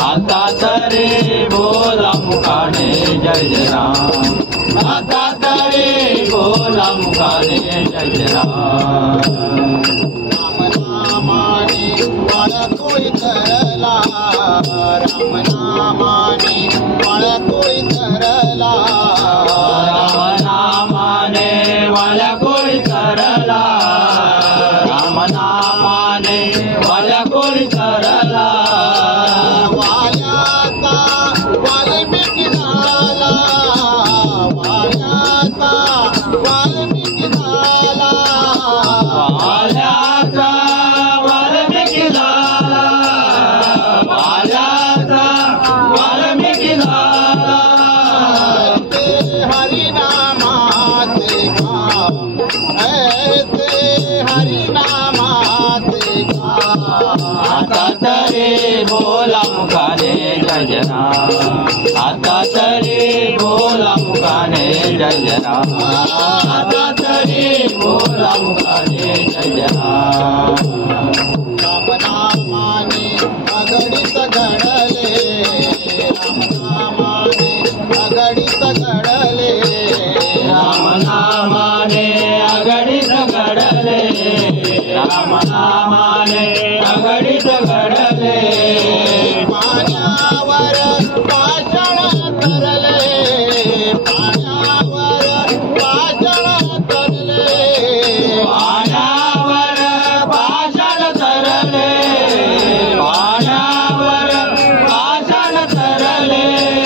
आता तरी बोला मुखाने जय जय राम। आता तरी बोला मुखाने जय जय राम। राम नामाने बाळ कोळी तरला, राम नामाने बाळ कोळी तरला, राम नामाने बाळ कोळी तरला, राम नामाने बाळ कोळी तरला। बोला मुखाने जय जय राम। आता तरी बोला मुखाने जय जय राम। आता तरी बोला मुखाने जय जय राम। राम नामाने अगणित घडले, राम नामाने अगणित घडले, राम नामाने अगणित घडले, राम नामाने अगणित घडले। पाण्यावर पाषाण तरले, पाण्यावर पाषाण तरले, पाण्यावर पाषाण तरले, पाण्यावर पाषाण तरले।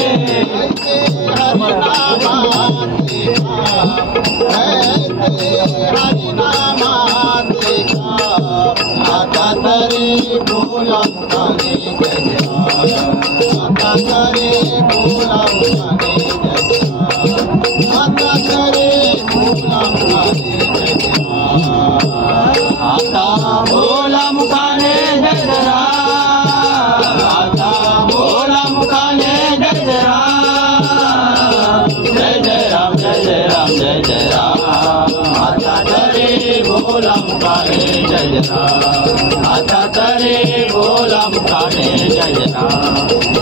ऐसे हरिनामाचे काम, ऐसे हरिनामाचे काम। आता तरी बोला मुखाने जय जय राम। आता तरी बोला मुखाने जय जय राम। आता तरी बोला मुखाने जय जय राम। आता बोला मुखाने जय जय राम। आता बोला मुखाने जय जय राम। जय जय राम जय जय राम जय जय राम। आता तरी बोला मुखाने जय जय राम। आता तरी बोला मुखाने जय जय राम।